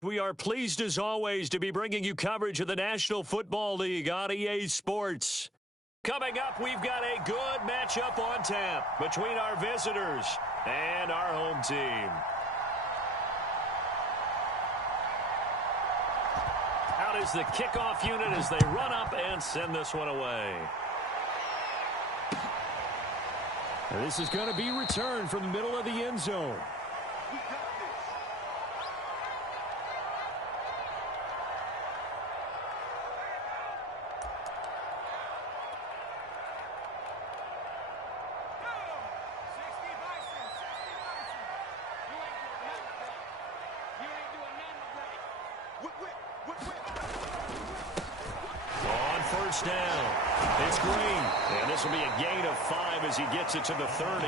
We are pleased as always to be bringing you coverage of the National Football League on EA Sports. Coming up, we've got a good matchup on tap between our visitors and our home team. Out is the kickoff unit as they run up and send this one away. This is going to be returned from the middle of the end zone. First down. It's Green. And this will be a gain of 5 as he gets it to the 30.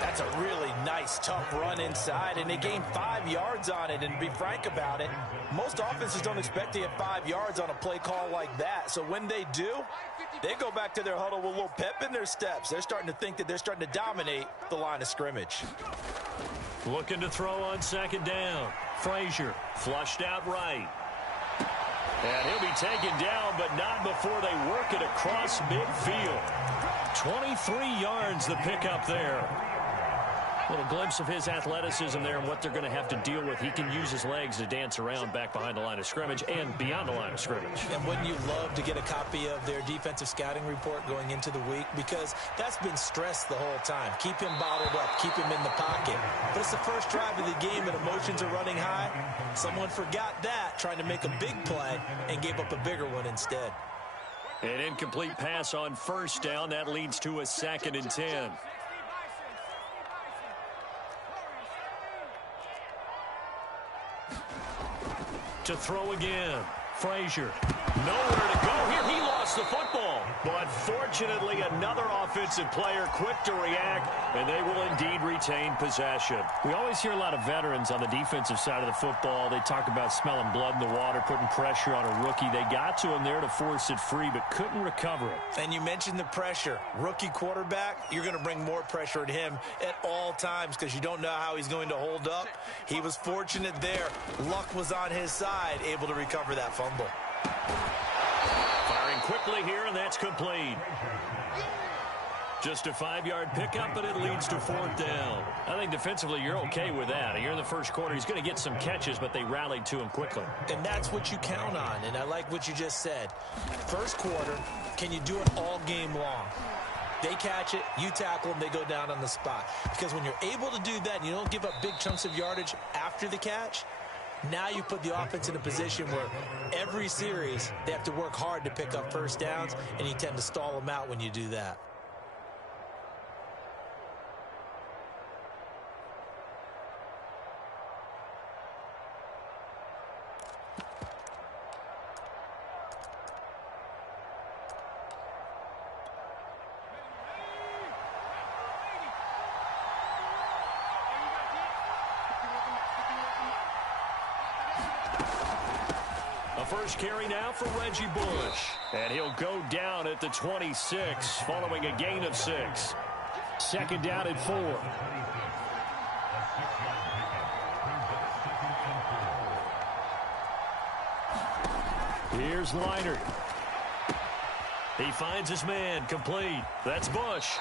That's a really nice, tough run inside, and they gained 5 yards on it. And to be frank about it, most offenses don't expect to get 5 yards on a play call like that. So when they do, they go back to their huddle with a little pep in their steps. They're starting to think that they're starting to dominate the line of scrimmage. Looking to throw on second down. Frazier flushed out right. And he'll be taken down, but not before they work it across midfield. 23 yards the pickup there. A little glimpse of his athleticism there and what they're going to have to deal with. He can use his legs to dance around back behind the line of scrimmage and beyond the line of scrimmage. And wouldn't you love to get a copy of their defensive scouting report going into the week? Because that's been stressed the whole time. Keep him bottled up. Keep him in the pocket. But it's the first drive of the game and emotions are running high. Someone forgot that, trying to make a big play, and gave up a bigger one instead. An incomplete pass on first down. That leads to a 2nd and 10. To throw again. Frazier. Nowhere to go here. He lost the football. But fortunately, another offensive player quick to react, and they will indeed retain possession. We always hear a lot of veterans on the defensive side of the football. They talk about smelling blood in the water, putting pressure on a rookie. They got to him there to force it free, but couldn't recover it. And you mentioned the pressure. Rookie quarterback, you're going to bring more pressure at him at all times because you don't know how he's going to hold up. He was fortunate there. Luck was on his side, able to recover that fumble. Firing quickly here, and that's complete. Just a 5-yard pickup, but it leads to 4th down. I think defensively you're okay with that. Here in the first quarter, he's going to get some catches, but they rallied to him quickly. And that's what you count on, and I like what you just said. First quarter, can you do it all game long? They catch it, you tackle them, they go down on the spot. Because when you're able to do that and you don't give up big chunks of yardage after the catch, now you put the offense in a position where every series they have to work hard to pick up first downs, and you tend to stall them out when you do that. First carry now for Reggie Bush. And he'll go down at the 26 following a gain of 6. 2nd down and 4. Here's Leinart. He finds his man, complete. That's Bush.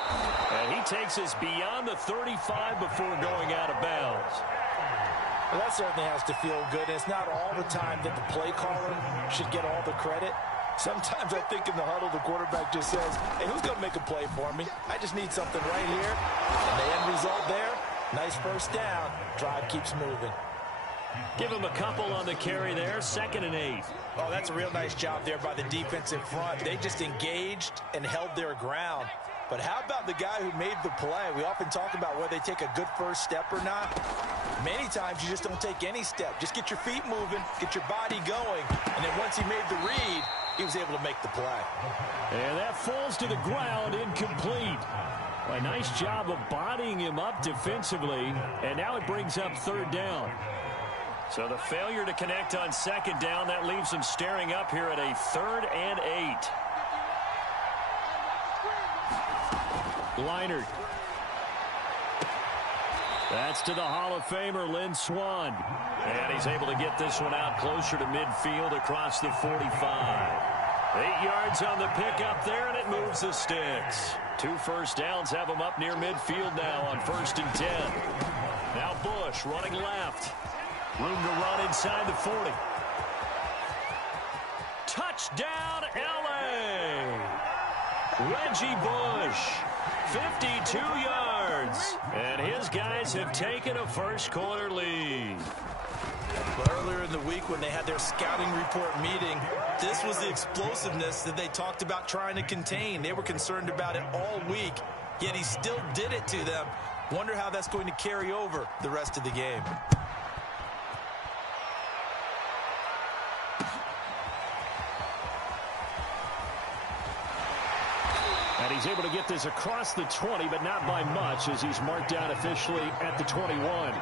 And he takes us beyond the 35 before going out of bounds. Well, that certainly has to feel good. And it's not all the time that the play caller should get all the credit. Sometimes I think in the huddle, the quarterback just says, hey, who's going to make a play for me? I just need something right here. And the end result there, nice first down. Drive keeps moving. Give him a couple on the carry there. 2nd and 8. Oh, that's a real nice job there by the defensive front. They just engaged and held their ground. But how about the guy who made the play? We often talk about whether they take a good first step or not. Many times you just don't take any step. Just get your feet moving, get your body going, and then once he made the read, he was able to make the play. And that falls to the ground, incomplete. A nice job of bodying him up defensively, and now it brings up 3rd down. So the failure to connect on 2nd down, that leaves him staring up here at a 3rd and 8. Leinart. That's to the Hall of Famer, Lynn Swann. And he's able to get this one out closer to midfield across the 45. 8 yards on the pickup there, and it moves the sticks. 2 first downs have him up near midfield now on 1st and 10. Now Bush running left. Room to run inside the 40. Touchdown, L.A. Reggie Bush, 52 yards. And his guys have taken a first-quarter lead. But earlier in the week when they had their scouting report meeting, this was the explosiveness that they talked about trying to contain. They were concerned about it all week, yet he still did it to them. Wonder how that's going to carry over the rest of the game. And he's able to get this across the 20, but not by much, as he's marked down officially at the 21.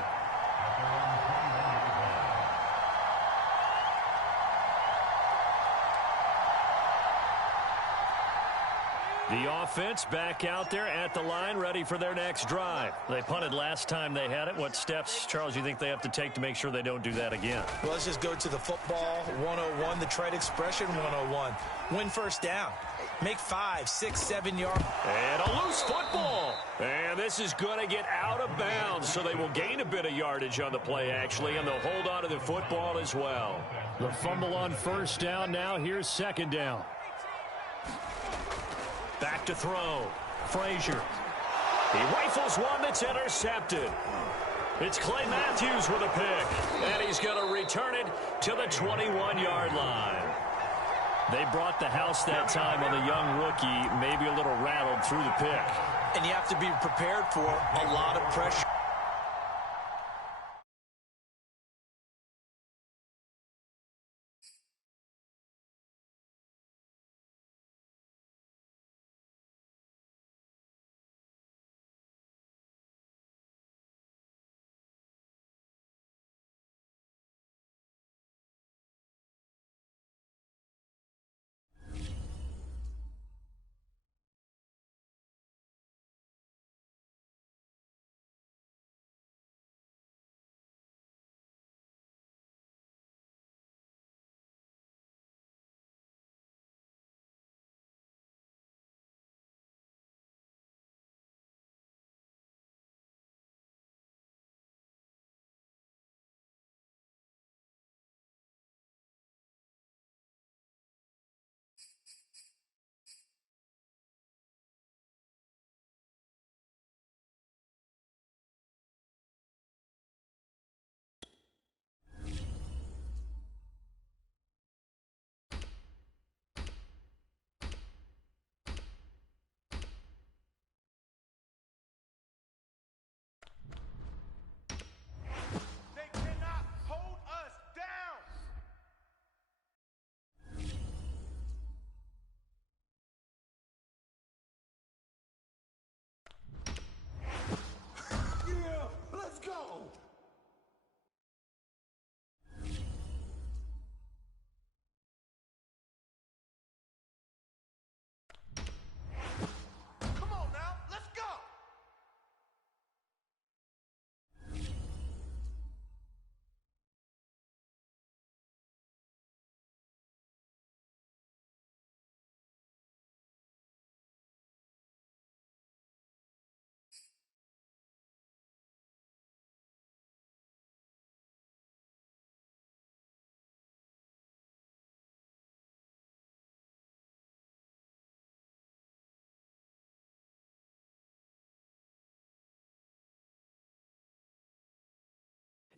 The offense back out there at the line, ready for their next drive. They punted last time they had it. What steps, Charles, you think they have to take to make sure they don't do that again? Well, let's just go to the football 101, the trade expression 101. Win first down. Make 5, 6, 7 yards. And a loose football. And this is going to get out of bounds, so they will gain a bit of yardage on the play, actually, and they'll hold on to the football as well. The fumble on first down now. Here's second down. Back to throw. Frazier. He rifles one that's intercepted. It's Clay Matthews with a pick. And he's going to return it to the 21-yard line. They brought the house that time on the young rookie, maybe a little rattled through the pick. And you have to be prepared for a lot of pressure.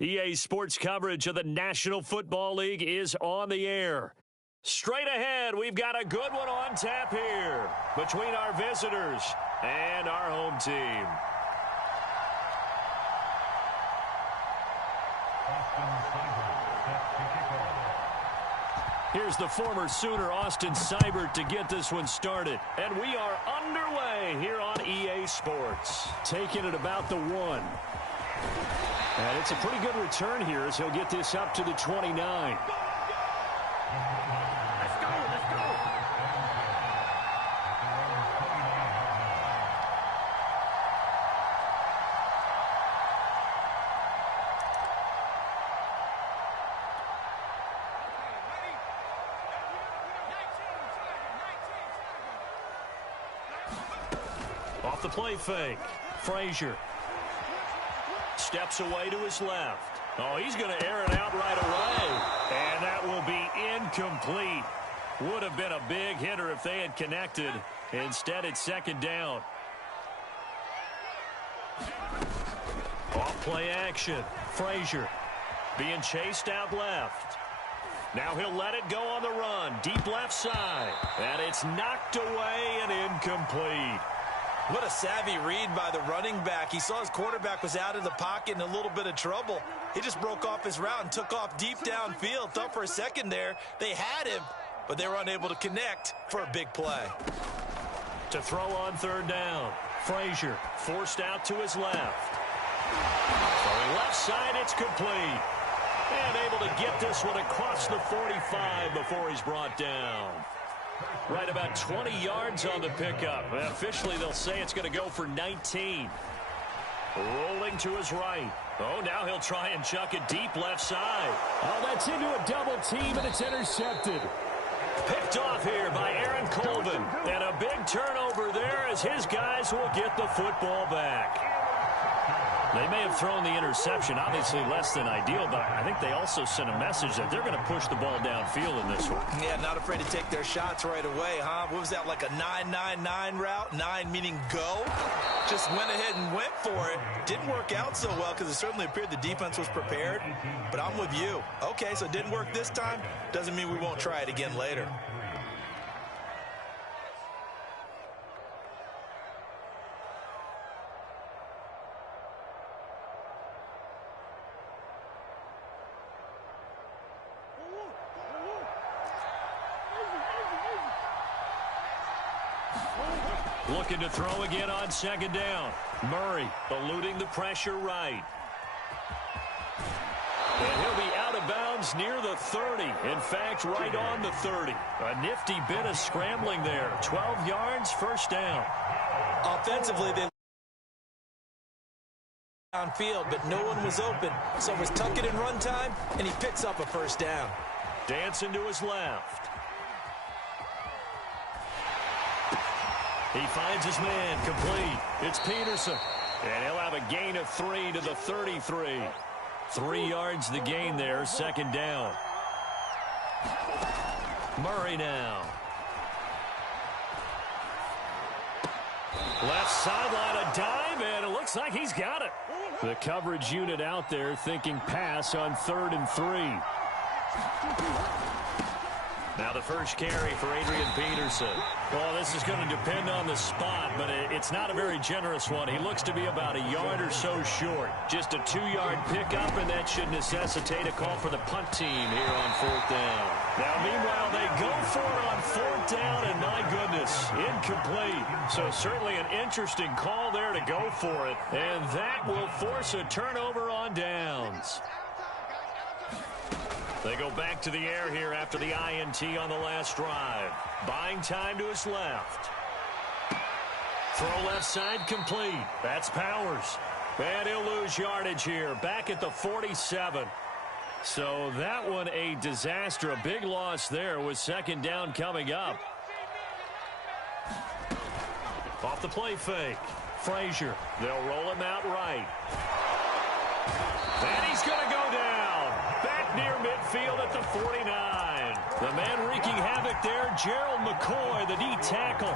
EA Sports coverage of the National Football League is on the air. Straight ahead, we've got a good one on tap here between our visitors and our home team. Here's the former Sooner, Austin Seibert, to get this one started. And we are underway here on EA Sports. Taking it about the 1. And it's a pretty good return here as he'll get this up to the 29. Let's go, let's go. Off the play fake. Frazier steps away to his left. Oh, he's going to air it out right away. And that will be incomplete. Would have been a big hitter if they had connected. Instead, it's second down. Off play action. Frazier being chased out left. Now he'll let it go on the run. Deep left side. And it's knocked away and incomplete. What a savvy read by the running back. He saw his quarterback was out of the pocket in a little bit of trouble. He just broke off his route and took off deep downfield. Thought for a second there they had him, but they were unable to connect for a big play. To throw on third down. Frazier forced out to his left. Throwing left side, it's complete. And able to get this one across the 45 before he's brought down. Right about 20 yards on the pickup. Officially, they'll say it's going to go for 19. Rolling to his right. Oh, now he'll try and chuck it deep left side. Oh, that's into a double team, and it's intercepted. Picked off here by Aaron Colvin. And a big turnover there as his guys will get the football back. They may have thrown the interception, obviously less than ideal, but I think they also sent a message that they're going to push the ball downfield in this one. Yeah, not afraid to take their shots right away, huh? What was that, like a 9-9-9 route? 9 meaning go? Just went ahead and went for it. Didn't work out so well because it certainly appeared the defense was prepared, but I'm with you. Okay, so it didn't work this time. Doesn't mean we won't try it again later. Looking to throw again on second down. Murray eluding the pressure right. And he'll be out of bounds near the 30. In fact, right on the 30. A nifty bit of scrambling there. 12 yards, first down. Offensively, they downfield, but no one was open. So it was tuck it in run time, and he picks up a first down. Dancing to his left. He finds his man, complete. It's Peterson. And he'll have a gain of 3 to the 33. 3 yards the gain there, second down. Murray now. Left sideline, a dive, and it looks like he's got it. The coverage unit out there thinking pass on 3rd and 3. Now the first carry for Adrian Peterson. Well, this is going to depend on the spot, but it's not a very generous one. He looks to be about a yard or so short. Just a 2-yard pickup, and that should necessitate a call for the punt team here on 4th down. Now, meanwhile, they go for it on 4th down, and my goodness, incomplete. So certainly an interesting call there to go for it, and that will force a turnover on downs. They go back to the air here after the INT on the last drive. Buying time to his left. Throw left side complete. That's Powers. And he'll lose yardage here. Back at the 47. So that one a disaster. A big loss there with second down coming up. Off the play fake. Frazier. They'll roll him out right. And he's going to go down. Back near midfield at the 49. The man wreaking havoc there, Gerald McCoy, the D tackle.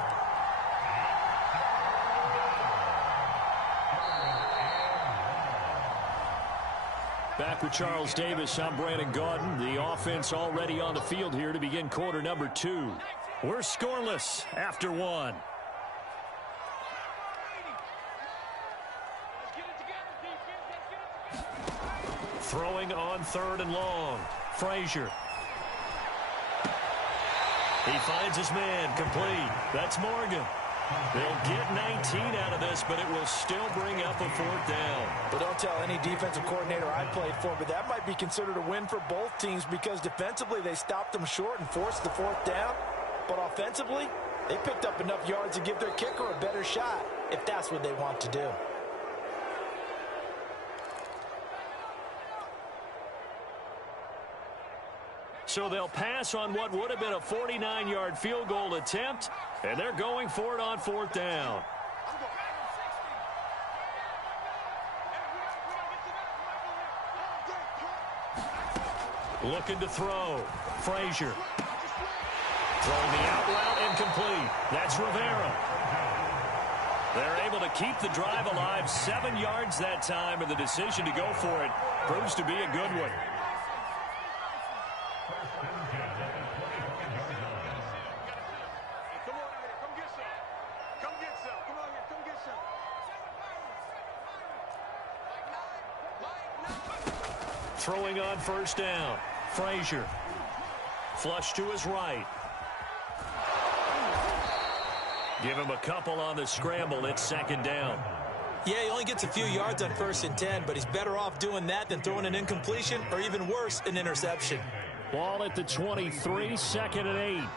Back with Charles Davis, I'm Brandon Gaudin. The offense already on the field here to begin quarter number 2. We're scoreless after 1. Throwing on 3rd and long. Frazier. He finds his man, complete. That's Morgan. They'll get 19 out of this, but it will still bring up a 4th down. But don't tell any defensive coordinator I played for, but that might be considered a win for both teams because defensively they stopped them short and forced the 4th down. But offensively, they picked up enough yards to give their kicker a better shot if that's what they want to do. So they'll pass on what would have been a 49-yard field goal attempt, and they're going for it on 4th down. Looking to throw. Frazier. Throwing the out route incomplete. That's Rivera. They're able to keep the drive alive. 7 yards that time, and the decision to go for it proves to be a good one. Throwing on first down. Frazier. Flush to his right. Give him a couple on the scramble. It's second down. Yeah, he only gets a few yards on 1st and 10, but he's better off doing that than throwing an incompletion or even worse, an interception. Ball at the 23, 2nd and 8.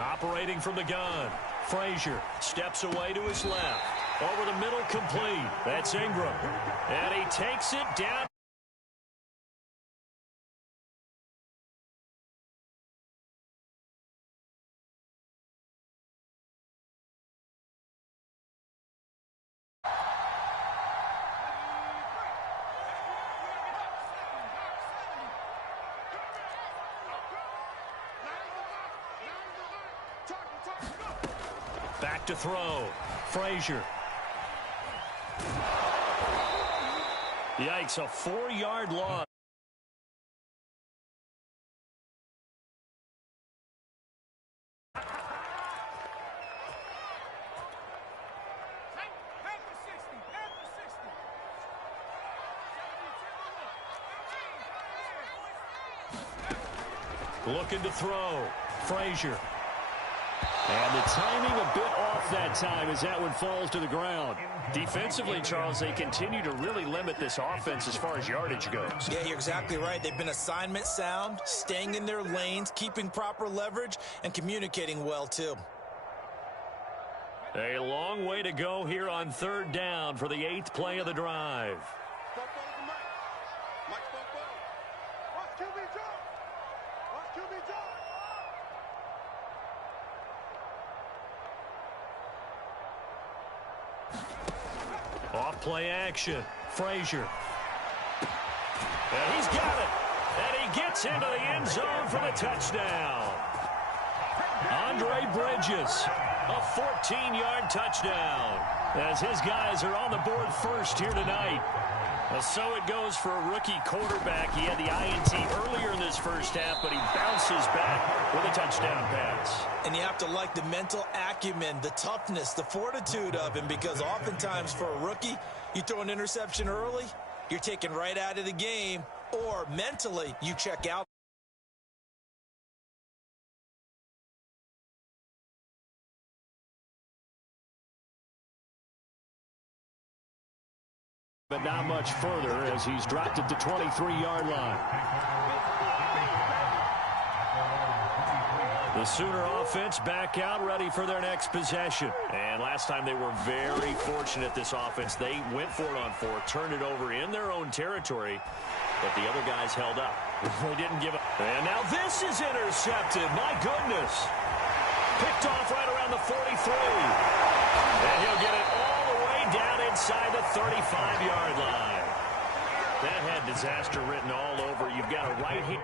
Operating from the gun. Frazier steps away to his left. Over the middle, complete. That's Ingram. And he takes it down. Back to throw. Frazier. Yikes, a 4-yard loss. Looking to throw. Frazier. And the timing a bit off that time as that one falls to the ground. Defensively, Charles, they continue to really limit this offense as far as yardage goes. Yeah, you're exactly right. They've been assignment sound, staying in their lanes, keeping proper leverage, and communicating well, too. A long way to go here on 3rd down for the 8th play of the drive. Off play action. Frazier. And he's got it. And he gets into the end zone for the touchdown. Andre Bridges, a 14-yard touchdown, as his guys are on the board first here tonight. Well, so it goes for a rookie quarterback. He had the INT earlier in this first half, but he bounces back with a touchdown pass. And you have to like the mental acumen, the toughness, the fortitude of him, because oftentimes for a rookie, you throw an interception early, you're taken right out of the game, or mentally, you check out. But not much further as he's dropped at the 23-yard line. The Sooner offense back out, ready for their next possession. And last time they were very fortunate, this offense. They went for it on 4, turned it over in their own territory, but the other guys held up. They didn't give up. And now this is intercepted. My goodness. Picked off right around the 43. And he'll get it all the way down inside the 35-yard line. That had disaster written all over. You've got a right hand.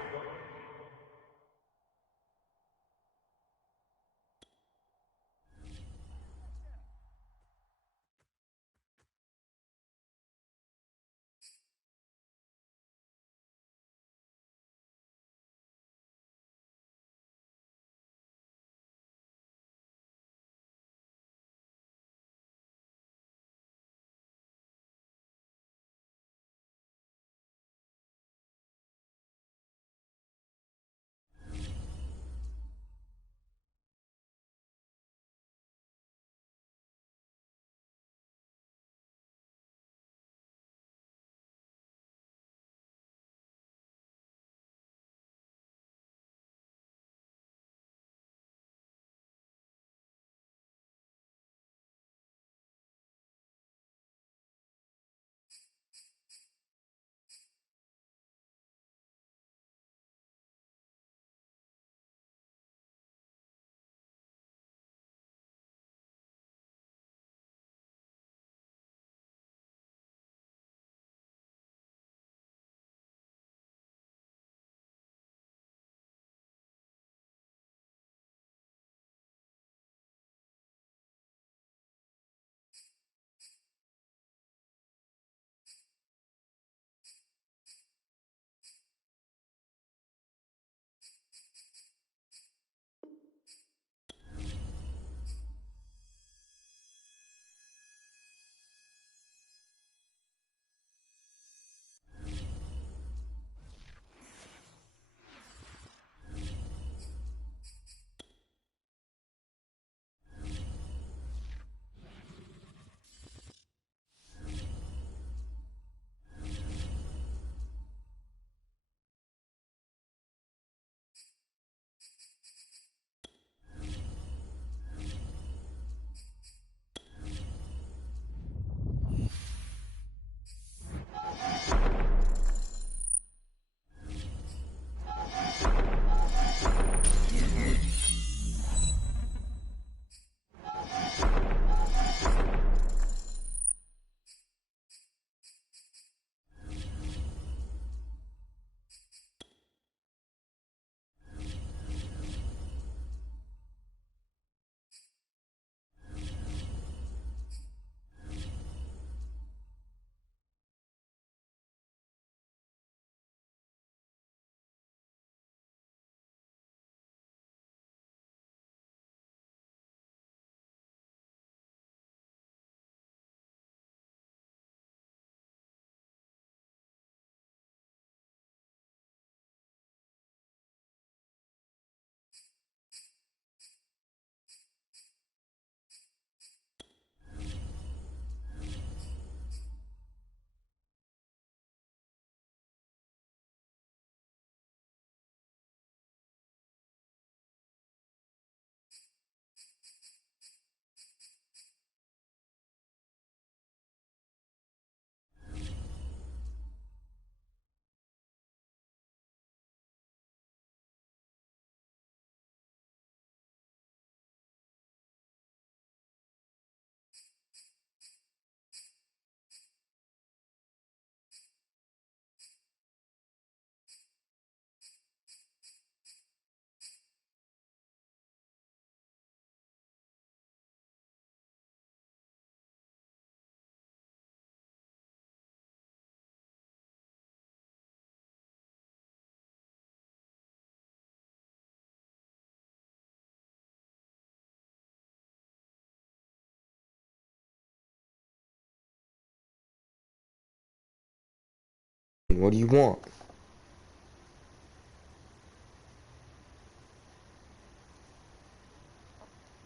What do you want?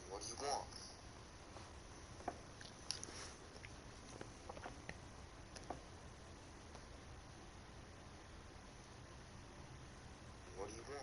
What do you want? What do you want?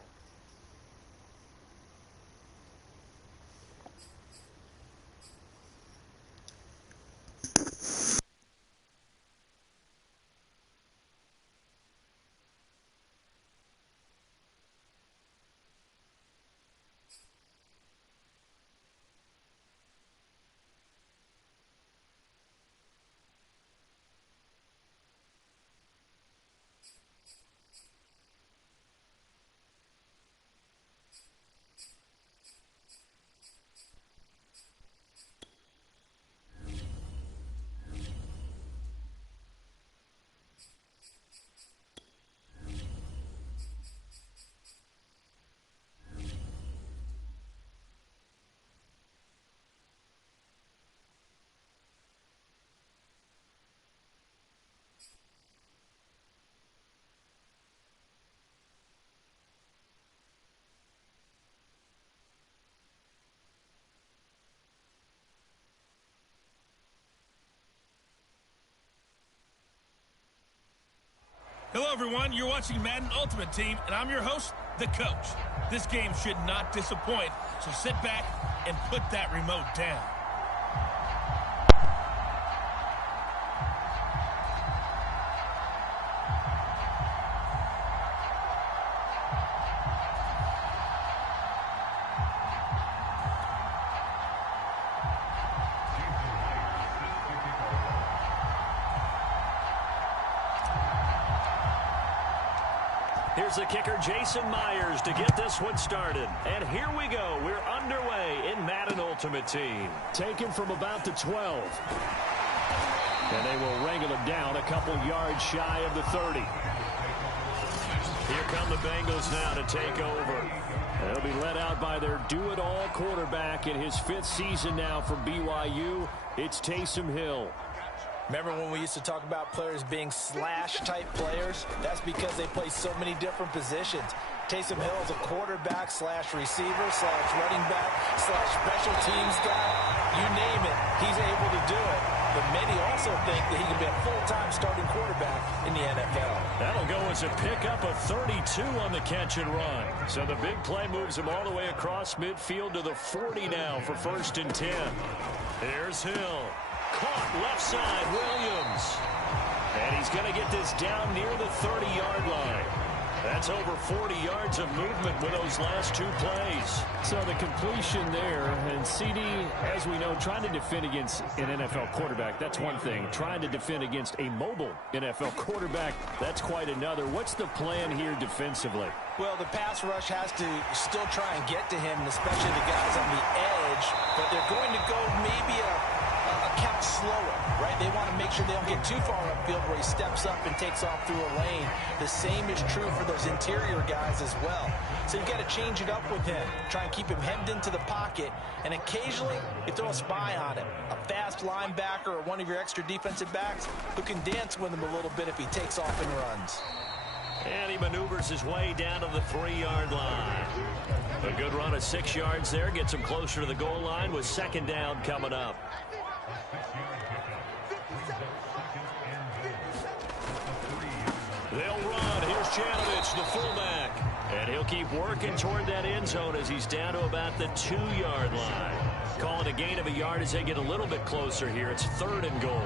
Hello, everyone. You're watching Madden Ultimate Team, and I'm your host, the coach. This game should not disappoint, so sit back and put that remote down. Here's the kicker, Jason Myers, to get this one started. And here we go. We're underway in Madden Ultimate Team. Taken from about the 12. And they will wrangle him down a couple yards shy of the 30. Here come the Bengals now to take over. They'll be led out by their do-it-all quarterback in his 5th season now from BYU. It's Taysom Hill. Remember when we used to talk about players being slash-type players? That's because they play so many different positions. Taysom Hill is a quarterback slash receiver slash running back slash special teams guy. You name it, he's able to do it. But many also think that he can be a full-time starting quarterback in the NFL. That'll go as a pickup of 32 on the catch and run. So the big play moves him all the way across midfield to the 40 now for 1st and 10. Here's Hill. Caught left side, Williams. And he's going to get this down near the 30-yard line. That's over 40 yards of movement with those last 2 plays. So the completion there, and CD, as we know, trying to defend against an NFL quarterback, that's one thing. Trying to defend against a mobile NFL quarterback, that's quite another. What's the plan here defensively? Well, the pass rush has to still try and get to him, especially the guys on the edge. But they're going to go maybe a count slower, right? They want to make sure they don't get too far upfield where he steps up and takes off through a lane. The same is true for those interior guys as well. So you've got to change it up with him. Try and keep him hemmed into the pocket, and occasionally you throw a spy on him. A fast linebacker or one of your extra defensive backs who can dance with him a little bit if he takes off and runs. And he maneuvers his way down to the 3-yard line. A good run of 6 yards there. Gets him closer to the goal line with 2nd down coming up. They'll run. Here's Janovich, the fullback. And he'll keep working toward that end zone as he's down to about the 2-yard line. Calling a gain of a yard as they get a little bit closer here. It's 3rd and goal.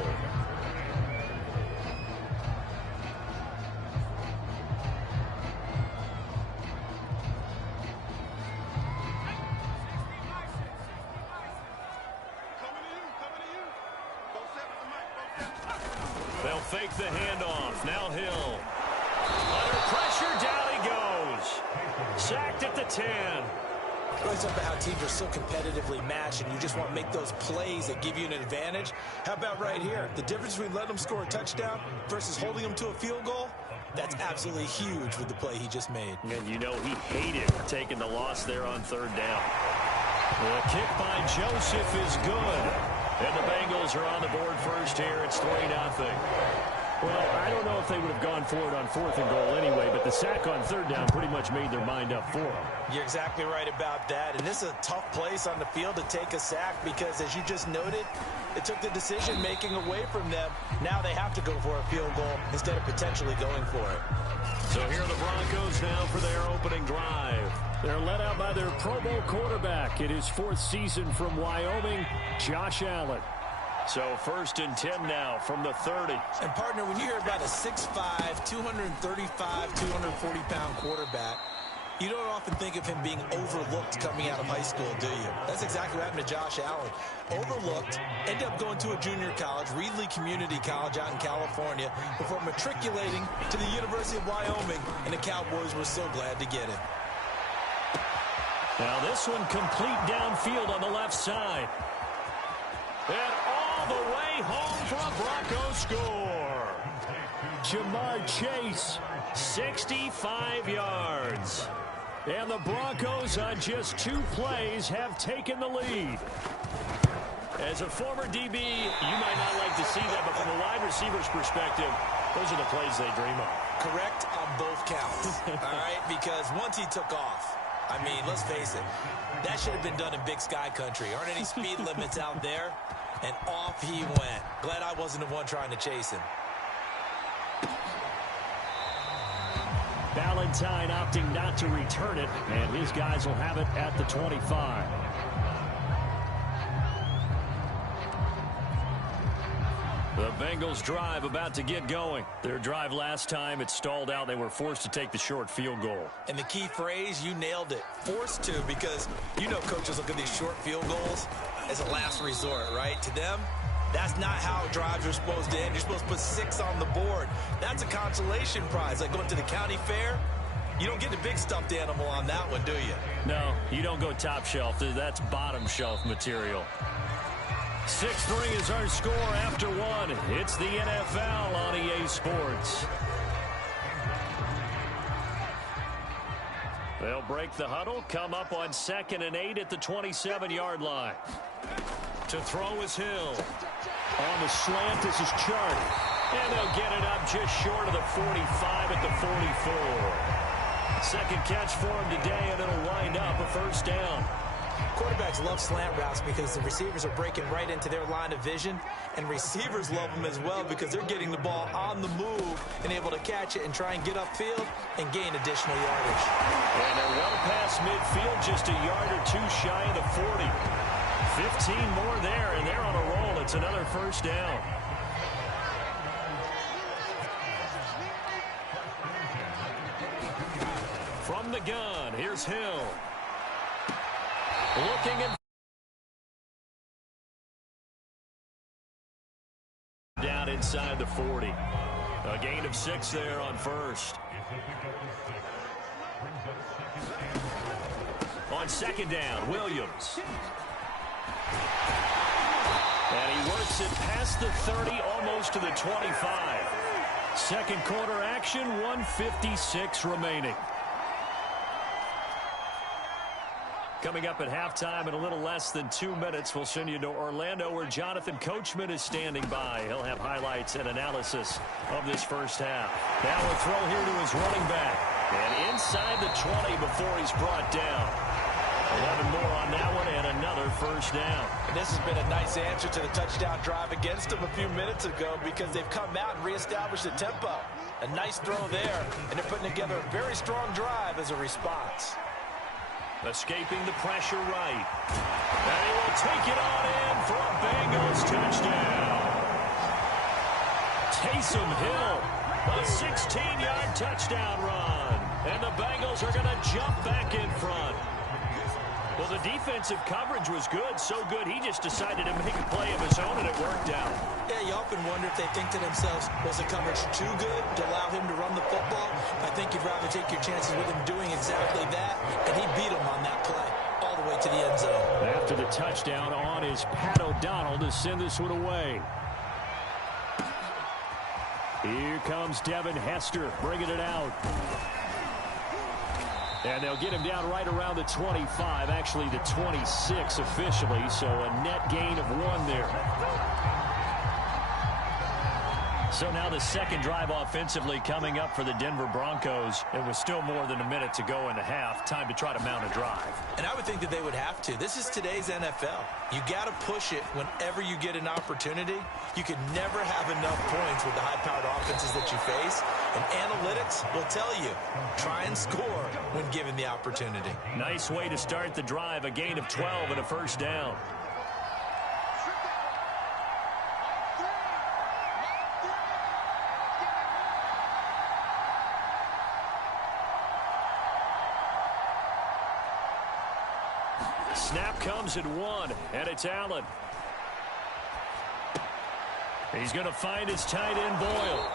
They'll fake the handoff. Now Hill. Under pressure, down he goes. Sacked at the 10. Really something about how teams are so competitively matched and you just want to make those plays that give you an advantage. How about right here? The difference between letting them score a touchdown versus holding them to a field goal, that's absolutely huge with the play he just made. And you know he hated taking the loss there on 3rd down. The kick by Joseph is good. And the Bengals are on the board first here. It's 3-0. Well, I don't know if they would have gone for it on 4th and goal anyway, but the sack on 3rd down pretty much made their mind up for them. You're exactly right about that. And this is a tough place on the field to take a sack because, as you just noted, it took the decision-making away from them. Now they have to go for a field goal instead of potentially going for it. So here are the Broncos now for their opening drive. They're led out by their Pro Bowl quarterback in his 4th season from Wyoming, Josh Allen. So 1st and 10 now from the 30. And, partner, when you hear about a 6'5", 235, 240-pound quarterback, you don't often think of him being overlooked coming out of high school, do you? That's exactly what happened to Josh Allen. Overlooked, ended up going to a junior college, Reedley Community College out in California, before matriculating to the University of Wyoming, and the Cowboys were so glad to get him. Now this one complete downfield on the left side. And all the way home for a Broncos score. Jamar Chase, 65 yards. And the Broncos on just 2 plays have taken the lead. As a former DB, you might not like to see that, but from a wide receiver's perspective, those are the plays they dream of. Correct on both counts, all right? Because once he took off, I mean, let's face it, that should have been done in Big Sky Country. Aren't any speed limits out there? And off he went. Glad I wasn't the one trying to chase him. Valentine opting not to return it, and his guys will have it at the 25. The Bengals drive about to get going. Their drive last time, it stalled out. They were forced to take the short field goal. And the key phrase, you nailed it. Forced to, because you know coaches look at these short field goals as a last resort, right? To them, that's not how drives are supposed to end. You're supposed to put 6 on the board. That's a consolation prize. Like going to the county fair, you don't get the big stuffed animal on that one, do you? No, you don't go top shelf. That's bottom shelf material. 6-3 is our score after 1. It's the NFL on EA Sports. They'll break the huddle, come up on 2nd and 8 at the 27-yard line. To throw is Hill. On the slant, this is Charlie. And they'll get it up just short of the 45 at the 44. Second catch for him today, and it'll wind up a 1st down. Quarterbacks love slant routes because the receivers are breaking right into their line of vision, and receivers love them as well because they're getting the ball on the move and able to catch it and try and get upfield and gain additional yardage. And they're well past midfield, just a yard or 2 shy of the 40. 15 more there, and they're on a roll. It's another 1st down. From the gun, here's Hill. Looking in. Down inside the 40. A gain of 6 there on 1st. On 2nd down, Williams. And he works it past the 30, almost to the 25. Second quarter action, 1:56 remaining. Coming up at halftime in a little less than 2 minutes, we'll send you to Orlando where Jonathan Coachman is standing by. He'll have highlights and analysis of this first half. Now a throw here to his running back. And inside the 20 before he's brought down. 11 more on that one and another 1st down. And this has been a nice answer to the touchdown drive against them a few minutes ago because they've come out and reestablished the tempo. A nice throw there, and they're putting together a very strong drive as a response. Escaping the pressure right. And he will take it on in for a Bengals touchdown. Taysom Hill, a 16-yard touchdown run. And the Bengals are going to jump back in front. Well, the defensive coverage was good, so good he just decided to make a play of his own, and it worked out. Yeah, you often wonder if they think to themselves, was the coverage too good to allow him to run the football? I think you'd rather take your chances with him doing exactly that, and he beat him on that play all the way to the end zone. After the touchdown on is Pat O'Donnell to send this one away. Here comes Devin Hester bringing it out. And they'll get him down right around the 25, actually the 26 officially, so a net gain of 1 there. So now the second drive offensively coming up for the Denver Broncos. It was still more than a minute to go in the half. Time to try to mount a drive. And I would think that they would have to. This is today's NFL. You got to push it whenever you get an opportunity. You can never have enough points with the high-powered offenses that you face. And analytics will tell you, try and score when given the opportunity. Nice way to start the drive. A gain of 12 and a first down. Snap comes at 1, and it's Allen. He's going to find his tight end, Boyle.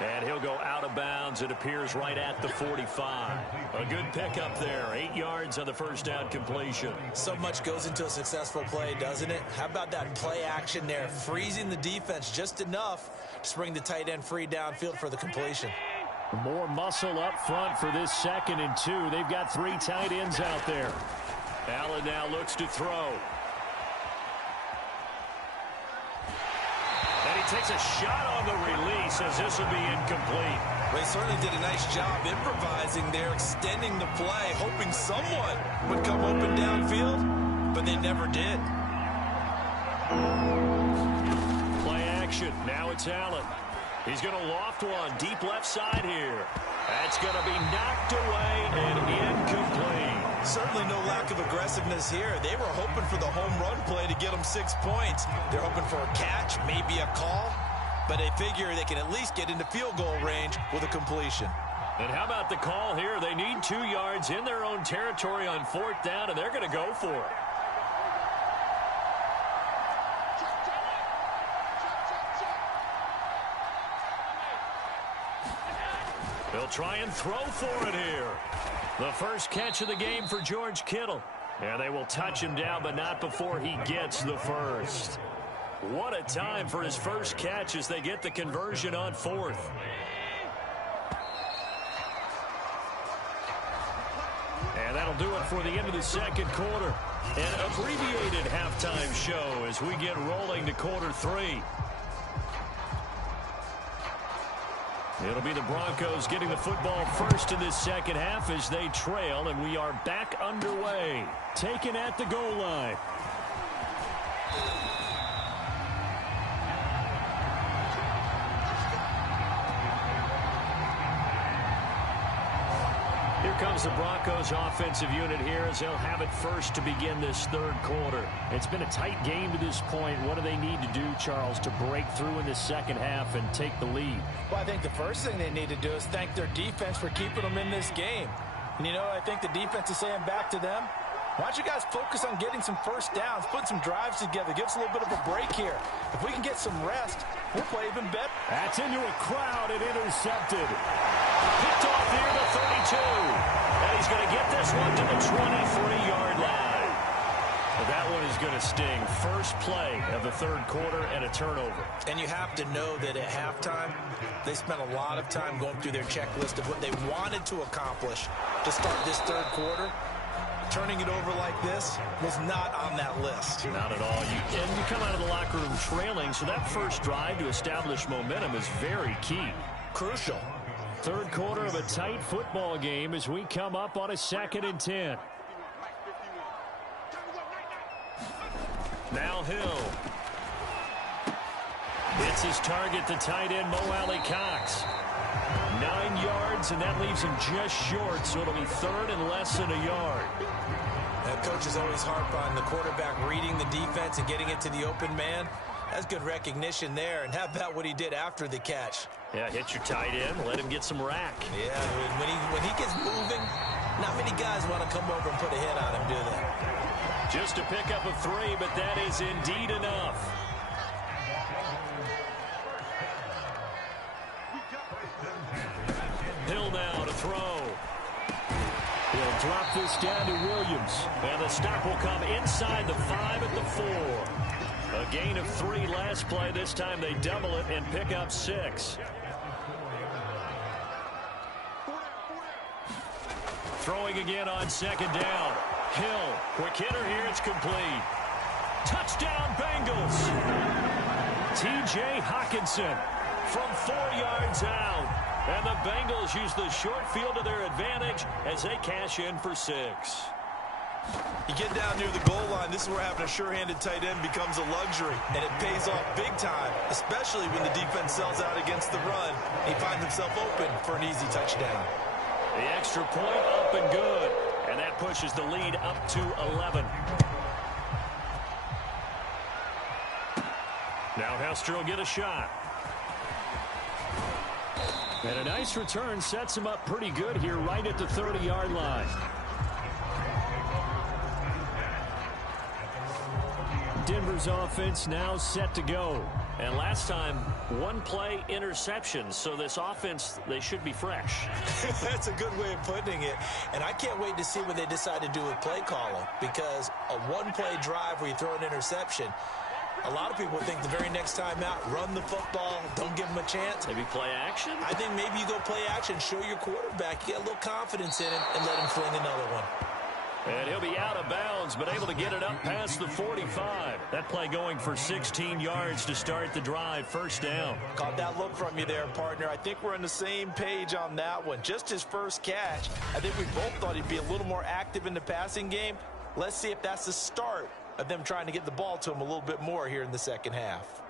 And he'll go out of bounds. It appears right at the 45. A good pickup there. 8 yards on the first down completion. So much goes into a successful play, doesn't it? How about that play action there? Freezing the defense just enough to bring the tight end free downfield for the completion. More muscle up front for this 2nd and 2. They've got 3 tight ends out there. Allen now looks to throw. And he takes a shot on the release as this will be incomplete. They certainly did a nice job improvising there, extending the play, hoping someone would come open downfield, but they never did. Play action. Now it's Allen. He's going to loft one deep left side here. That's going to be knocked away and incomplete. Certainly no lack of aggressiveness here. They were hoping for the home run play to get them 6 points. They're hoping for a catch, maybe a call, but they figure they can at least get into field goal range with a completion. And how about the call here? They need 2 yards in their own territory on 4th down, and they're going to go for it. They'll try and throw for it here. The first catch of the game for George Kittle. And they will touch him down, but not before he gets the first. What a time for his first catch as they get the conversion on 4th. And that'll do it for the end of the 2nd quarter. An abbreviated halftime show as we get rolling to quarter 3. It'll be the Broncos getting the football first in this 2nd half as they trail, and we are back underway. Taken at the goal line. Here comes the Broncos offensive unit here as they'll have it first to begin this 3rd quarter. It's been a tight game to this point. What do they need to do, Charles, to break through in the 2nd half and take the lead? Well, I think the first thing they need to do is thank their defense for keeping them in this game. And, you know, I think the defense is saying back to them, why don't you guys focus on getting some first downs, put some drives together, give us a little bit of a break here. If we can get some rest, we'll play even better. That's into a crowd and intercepted. Picked off near the 32. And he's going to get this one to the 23-yard line. Well, that one is going to sting. First play of the 3rd quarter and a turnover. And you have to know that at halftime, they spent a lot of time going through their checklist of what they wanted to accomplish to start this 3rd quarter. Turning it over like this was not on that list. Not at all. And you come out of the locker room trailing, so that first drive to establish momentum is very key. Crucial. 3rd quarter of a tight football game as we come up on a 2nd and 10. Now Hill. It's his target, the tight end, Mo Alley Cox. 9 yards, and that leaves him just short, so it'll be 3rd and less than a yard. That coach is always harp on the quarterback reading the defense and getting it to the open man. That's good recognition there. And how about what he did after the catch? Yeah, hit your tight end, let him get some rack. Yeah, when he gets moving, not many guys want to come over and put a hit on him, do they? Just a pickup of 3, but that is indeed enough. Hill now to throw. He'll drop this down to Williams. And the stop will come inside the 5 at the 4. A gain of 3 last play. This time they double it and pick up 6. Throwing again on 2nd down. Hill, quick hitter here, it's complete. Touchdown Bengals. T.J. Hockenson. from 4 yards out. And the Bengals use the short field to their advantage as they cash in for 6. You get down near the goal line, this is where having a sure-handed tight end becomes a luxury, and it pays off big time, especially when the defense sells out against the run. He finds himself open for an easy touchdown. The extra point up and good, and that pushes the lead up to 11. Now Hester will get a shot. And a nice return sets him up pretty good here right at the 30-yard line. Denver's offense now set to go. And last time, one play interception. So this offense, they should be fresh. That's a good way of putting it. And I can't wait to see what they decide to do with play calling. Because a one-play drive where you throw an interception, a lot of people think the very next time out, run the football, don't give them a chance. Maybe play action? I think maybe you go play action, show your quarterback, get a little confidence in him, and let him fling another one. And he'll be out of bounds, but able to get it up past the 45. That play going for 16 yards to start the drive. First down. Caught that look from you there, partner. I think we're on the same page on that one. Just his first catch. I think we both thought he'd be a little more active in the passing game. Let's see if that's the start of them trying to get the ball to him a little bit more here in the second half.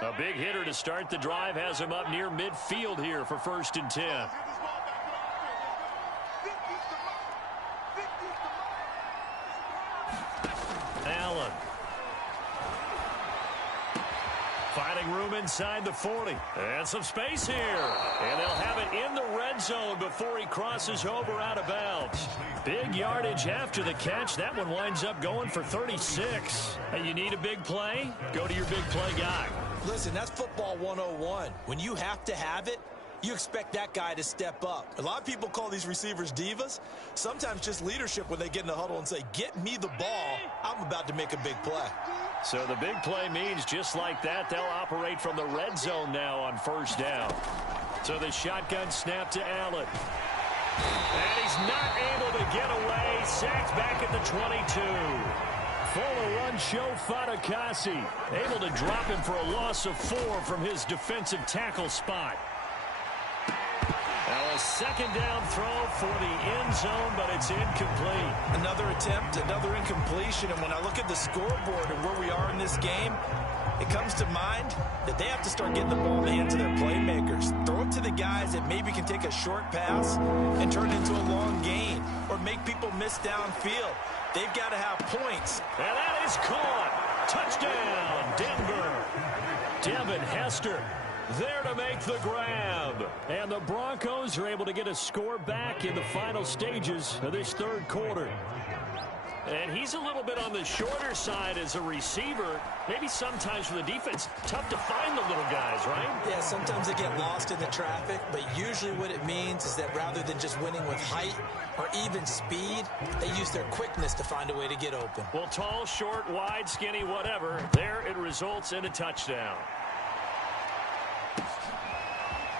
A big hitter to start the drive has him up near midfield here for 1st and 10. Allen. Finding room inside the 40. And some space here. And they'll have it in the red zone before he crosses over out of bounds. Big yardage after the catch. That one winds up going for 36. Hey, you need a big play? Go to your big play guy. Listen, that's football 101. When you have to have it, you expect that guy to step up. A lot of people call these receivers divas. Sometimes just leadership when they get in the huddle and say, get me the ball. I'm about to make a big play. So the big play means just like that, they'll operate from the red zone now on 1st down. So the shotgun snap to Allen. And he's not able to get away. Sacked back at the 22. Full run show Fatukasi. Able to drop him for a loss of 4 from his defensive tackle spot. Now a 2nd down throw for the end zone, but it's incomplete. Another attempt, another incompletion. And when I look at the scoreboard and where we are in this game, it comes to mind that they have to start getting the ball in the hands of their playmakers. Throw it to the guys that maybe can take a short pass and turn it into a long gain or make people miss downfield. They've got to have points. And that is caught. Touchdown, Denver. Devin Hester there to make the grab. And the Broncos are able to get a score back in the final stages of this 3rd quarter. And he's a little bit on the shorter side as a receiver. Maybe sometimes for the defense, tough to find the little guys, right? Yeah, sometimes they get lost in the traffic, but usually what it means is that rather than just winning with height or even speed, they use their quickness to find a way to get open. Well, tall, short, wide, skinny, whatever, there it results in a touchdown.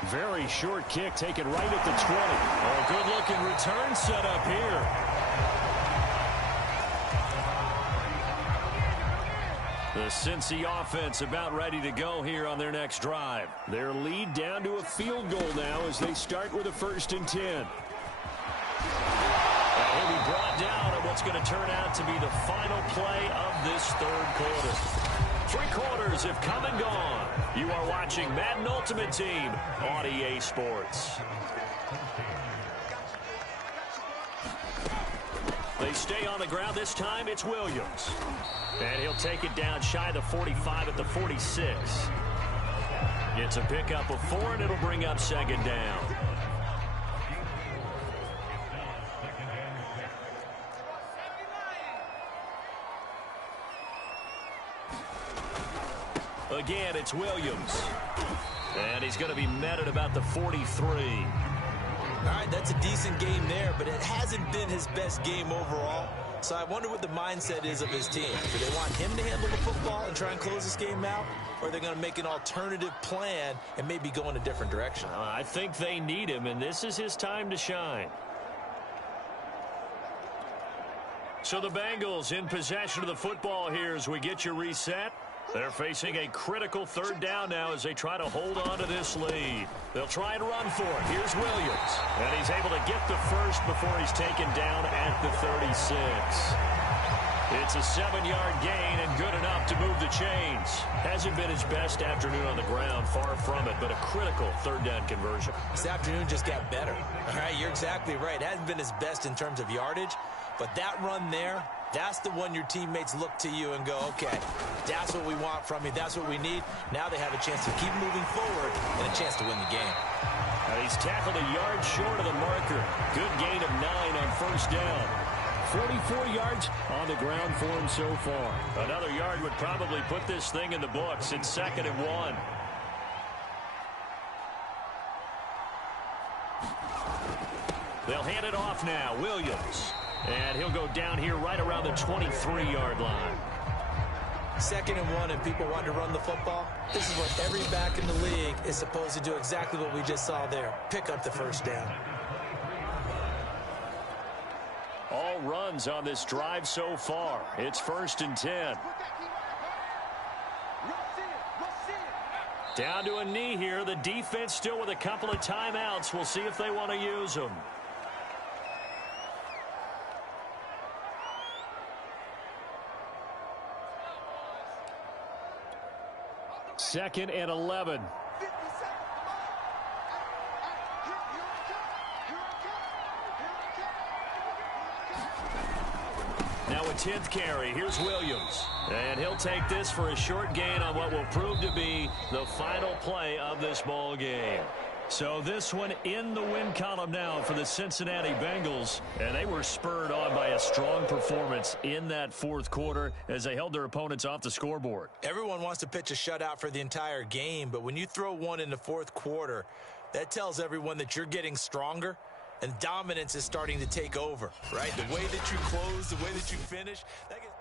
Very short kick taken right at the 20. Oh, good-looking return set up here. The Cincy offense about ready to go here on their next drive. Their lead down to a field goal now as they start with a 1st and 10. And he'll be brought down at what's going to turn out to be the final play of this 3rd quarter. 3 quarters have come and gone. You are watching Madden Ultimate Team on EA Sports. They stay on the ground. This time it's Williams. And he'll take it down shy of the 45 at the 46. It's a pickup of 4, and it'll bring up 2nd down. Again, it's Williams. And he's going to be met at about the 43. All right, that's a decent game there, but it hasn't been his best game overall. So I wonder what the mindset is of his team. Do they want him to handle the football and try and close this game out? Or are they going to make an alternative plan and maybe go in a different direction? I think they need him, and this is his time to shine. So the Bengals in possession of the football here as we get you reset. They're facing a critical third down now as they try to hold on to this lead. They'll try and run for it. Here's Williams. And he's able to get the first before he's taken down at the 36. It's a 7-yard gain and good enough to move the chains. Hasn't been his best afternoon on the ground, far from it, but a critical third down conversion. This afternoon just got better. All right, you're exactly right. It hasn't been his best in terms of yardage, but that run there, that's the one your teammates look to you and go, okay, that's what we want from you. That's what we need. Now they have a chance to keep moving forward and a chance to win the game. And he's tackled a yard short of the marker. Good gain of 9 on first down. 44 yards on the ground for him so far. Another yard would probably put this thing in the books. It's 2nd and 1. They'll hand it off now. Williams. And he'll go down here right around the 23-yard line. 2nd and 1 and people want to run the football. This is what every back in the league is supposed to do, exactly what we just saw there. Pick up the first down. All runs on this drive so far. It's 1st and 10. Down to a knee here. The defense still with a couple of timeouts. We'll see if they want to use them. 2nd and 11. Now a 10th carry. Here's Williams. And he'll take this for a short gain on what will prove to be the final play of this ball game. So this one in the win column now for the Cincinnati Bengals. And they were spurred on by a strong performance in that 4th quarter as they held their opponents off the scoreboard. Everyone wants to pitch a shutout for the entire game, but when you throw one in the 4th quarter, that tells everyone that you're getting stronger and dominance is starting to take over, right? The way that you close, the way that you finish, that gets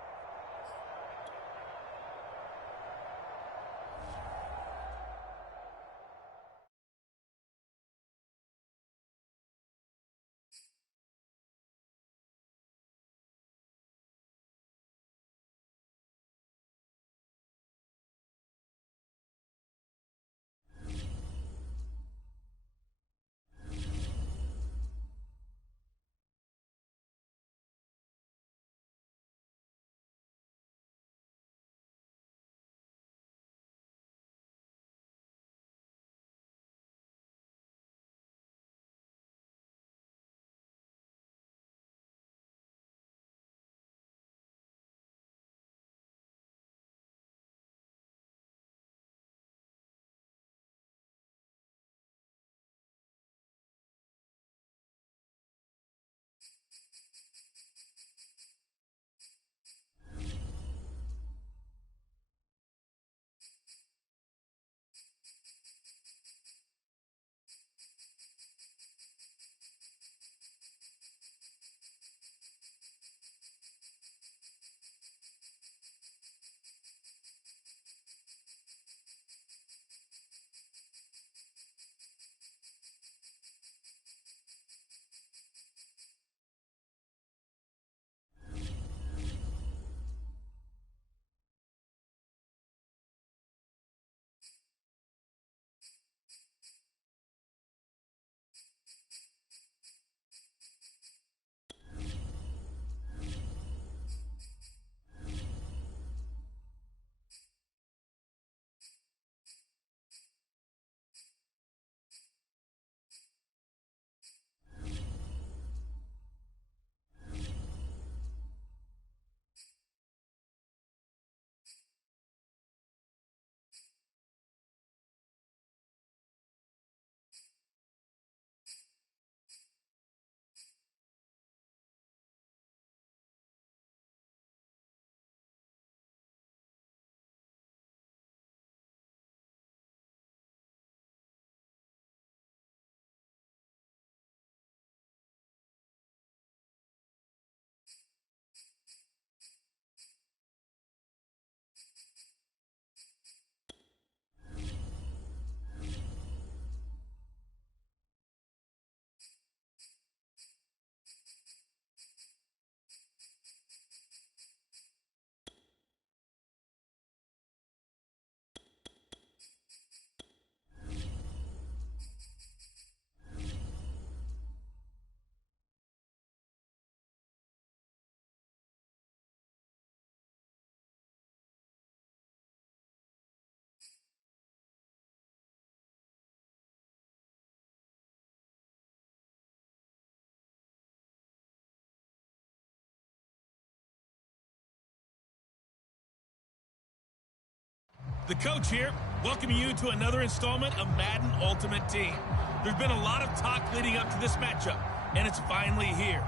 The coach here, welcoming you to another installment of Madden Ultimate Team. There's been a lot of talk leading up to this matchup, and it's finally here.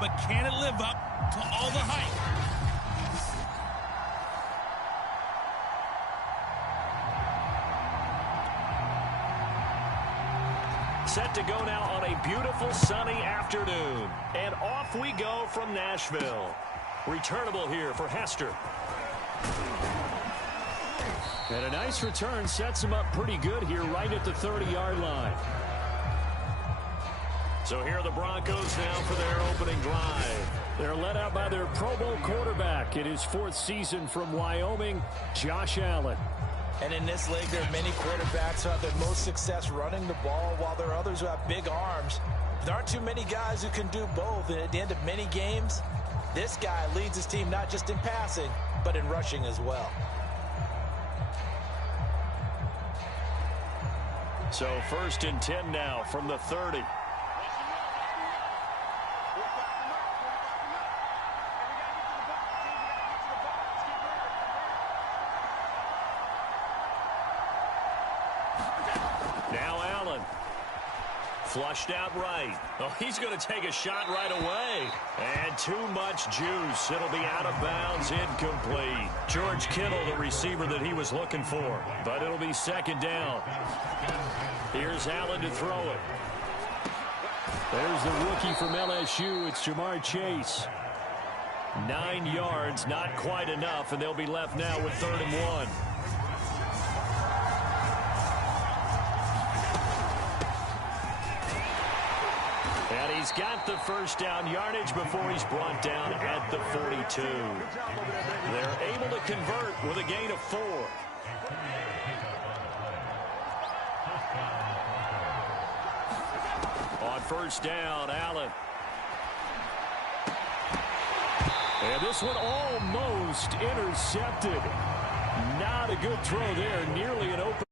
But can it live up to all the hype? Set to go now on a beautiful sunny afternoon. And off we go from Nashville. Returnable here for Hester. And a nice return sets him up pretty good here right at the 30-yard line. So here are the Broncos now for their opening drive. They're led out by their Pro Bowl quarterback in his fourth season from Wyoming, Josh Allen. And in this league, there are many quarterbacks who have their most success running the ball, while there are others who have big arms. There aren't too many guys who can do both, and at the end of many games, this guy leads his team not just in passing, but in rushing as well. So 1st and 10 now from the 30. Now Allen. Flushed out right. Oh, he's going to take a shot right away. And too much juice. It'll be out of bounds, incomplete. George Kittle, the receiver that he was looking for. But it'll be 2nd down. Here's Allen to throw it. There's the rookie from LSU. It's Jamar Chase. 9 yards, not quite enough, and they'll be left now with 3rd and 1. And he's got the first down yardage before he's brought down at the 42. They're able to convert with a gain of 4. On 1st down, Allen. And this one almost intercepted. Not a good throw there. Nearly an open.